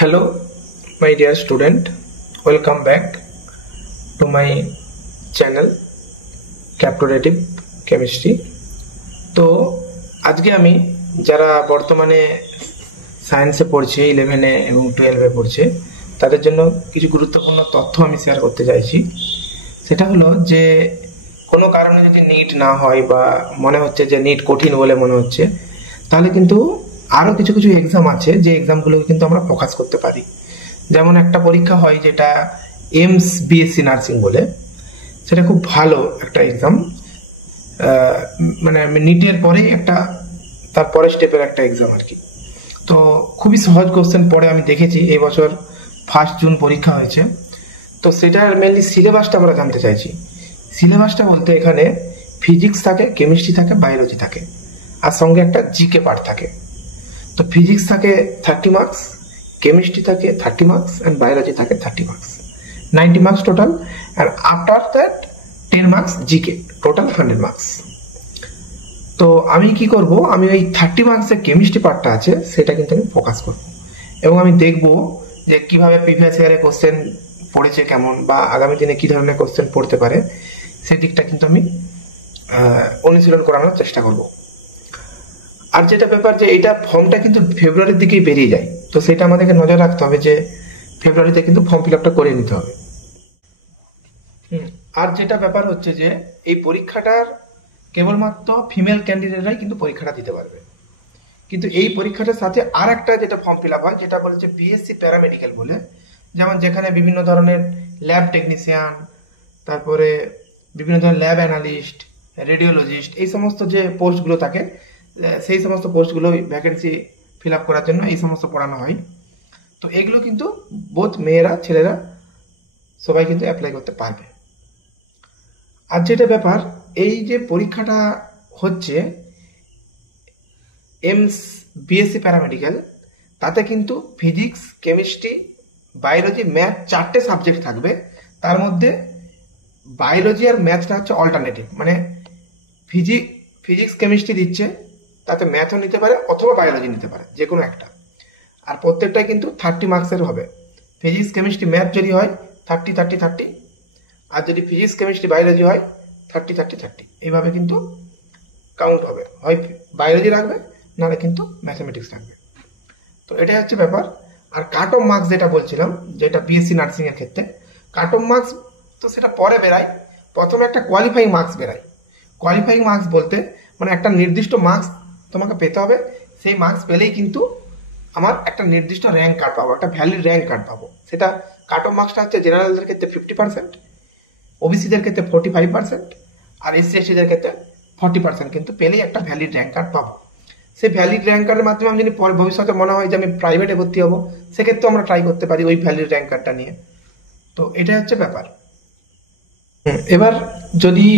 Hello, my dear student. Welcome back to my channel Captivative Chemistry. তো আজকে আমি যারা বর্তমানে সায়েন্সে পড়ছে 11 এবং 12 পড়ছে তাদের জন্য কিছু গুরুত্বপূর্ণ তথ্য আমি শেয়ার করতে চাইছি। সেটা হলো যে কোনো কারণে যদি নিট না হয় বা মনে হচ্ছে যে নিট কঠিন বলে মনে হচ্ছে, তাহলে কিন্তু আরো কিছু কিছু এক্সাম আছে যে এক্সামগুলো কিন্তু আমরা ফোকাস করতে পারি। যেমন একটা পরীক্ষা হয় যেটা এমস বিএসসি নার্সিং বলে, সেটা খুব ভালো একটা এক্সাম। মানে নিটের পরেই একটা তারপরে স্টেপের একটা এক্সাম আর কি। তো খুবই সহজ কোশ্চেন পড়ে আমি দেখেছি, এই বছর 1 জুন পরীক্ষা হয়েছে। তো সেটার মেনলি সিলেবাসটা আমরা জানতে চাইছি। সিলেবাসটা বলতে এখানে ফিজিক্স থাকে, কেমিস্ট্রি থাকে, বায়োলজি থাকে, আর সঙ্গে একটা জিকে পার্ট থাকে। তো ফিজিক্স থাকে 30 মার্কস, কেমিস্ট্রি থাকে 30 মার্কস, অ্যান্ড বায়োলজি থাকে 30 marks, 90 marks total. And after that 10 marks GK, total 100 marks. তো আমি কি করব, আমি ওই 30 মার্কসের কেমিস্ট্রি পার্টটা আছে সেটা কিন্তু আমি ফোকাস করব, এবং আমি দেখব যে কিভাবে প্রিভিয়াস ইয়ারে কোশ্চেন পড়েছে কেমন, বা আগামী দিনে কি ধরনের কোশ্চেন পড়তে পারে সেই দিকটা কিন্তু আমি অনুশীলন করানোর চেষ্টা করব। আর যেটা ব্যাপার যে এটা ফর্মটা কিন্তু ফেব্রুয়ারির দিকেই বেরিয়ে যায়, তো সেটা আমাদেরকে নজর রাখতে হবে যে ফেব্রুয়ারিতে কিন্তু ফর্ম ফিল আপটা করে নিতে হবে। আর যেটা ব্যাপার হচ্ছে যে এই পরীক্ষাটার কেবলমাত্র ফিমেল ক্যান্ডিডেটরাই কিন্তু পরীক্ষাটা দিতে পারবে। কিন্তু এই পরীক্ষাটার সাথে আর একটা যেটা ফর্ম ফিল আপ হয়, যেটা বলেছে বিএসসি প্যারামেডিক্যাল বলে, যেমন যেখানে বিভিন্ন ধরনের ল্যাব টেকনিশিয়ান, তারপরে বিভিন্ন ধরনের ল্যাব অ্যানালিস্ট, রেডিওলজিস্ট, এই সমস্ত যে পোস্টগুলো থাকে, সেই সমস্ত পোস্টগুলো ভ্যাকেন্সি ফিল আপ করার জন্য এই সমস্ত পড়ানো হয়। তো এগুলো কিন্তু বোথ মেয়েরা ছেলেরা সবাই কিন্তু অ্যাপ্লাই করতে পারবে। আর যেটা ব্যাপার, এই যে পরীক্ষাটা হচ্ছে এমস বিএসসি প্যারামেডিক্যাল, তাতে কিন্তু ফিজিক্স, কেমিস্ট্রি, বায়োলজি, ম্যাথ 4টে সাবজেক্ট থাকবে। তার মধ্যে বায়োলজি আর ম্যাথটা হচ্ছে অল্টারনেটিভ, মানে ফিজিক্স কেমিস্ট্রি দিচ্ছে, তাতে ম্যাথও নিতে পারে অথবা বায়োলজি নিতে পারে, যে কোনো একটা। আর প্রত্যেকটাই কিন্তু 30 মার্কসের হবে। ফিজিক্স কেমিস্ট্রি ম্যাথ যদি হয় 30 30 30, আর যদি ফিজিক্স কেমিস্ট্রি বায়োলজি হয় 30 30 30, এইভাবে কিন্তু কাউন্ট হবে। হয় বায়োলজি রাখবে, নাহলে কিন্তু ম্যাথামেটিক্স রাখবে। তো এটাই হচ্ছে ব্যাপার। আর কাট অফ মার্কস যেটা বলছিলাম, যেটা বিএসসি নার্সিং এর ক্ষেত্রে কাট অফ মার্কস, তো সেটা পরে বেরায়। প্রথমে একটা কোয়ালিফাইং মার্কস বেরায়। কোয়ালিফাইং মার্কস বলতে মানে একটা নির্দিষ্ট মার্কস তোমাকে পেতে হবে, সেই মার্কস পেলেই কিন্তু আমার একটা নির্দিষ্ট র্যাঙ্ক কার্ড পাবো, একটা ভ্যালিড র্যাঙ্ক কার্ড পাবো। সেটা কাট অফ মার্কসটা হচ্ছে জেনারেলদের ক্ষেত্রে 50%, ওবিসিদের ক্ষেত্রে 45%, আর এসসি এসটিদের ক্ষেত্রে 40% কিন্তু পেলেই একটা ভ্যালিড র্যাঙ্ক কার্ড পাবো। সেই ভ্যালিড র্যাঙ্ক কার্ডের মাধ্যমে আমি যদি পরে ভবিষ্যতে মনে হয় যে আমি প্রাইভেটে ভর্তি হবো, সেক্ষেত্রেও আমরা ট্রাই করতে পারি ওই ভ্যালিড র্যাঙ্ক কার্ডটা নিয়ে। তো এটাই হচ্ছে ব্যাপার। এবার যদি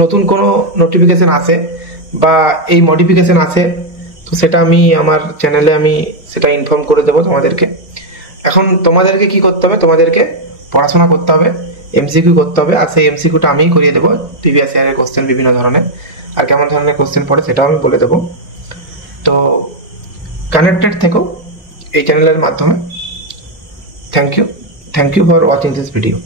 নতুন কোনো নোটিফিকেশন আসে বা এই মডিফিকেশন আসে, তো সেটা আমি আমার চ্যানেলে আমি সেটা ইনফর্ম করে দেবো তোমাদেরকে। এখন তোমাদেরকে কি করতে হবে, তোমাদেরকে পড়াশোনা করতে হবে, এমসিকিউ করতে হবে, আর সেই এমসিকিউটা আমিই করিয়ে দেবো। প্রিভিয়াস ইয়ারের কোশ্চেন বিভিন্ন ধরনের, আর কেমন ধরনের কোশ্চেন পড়ে সেটাও আমি বলে দেবো। তো কানেক্টেড থেকো এই চ্যানেলের মাধ্যমে। Thank you for watching this video.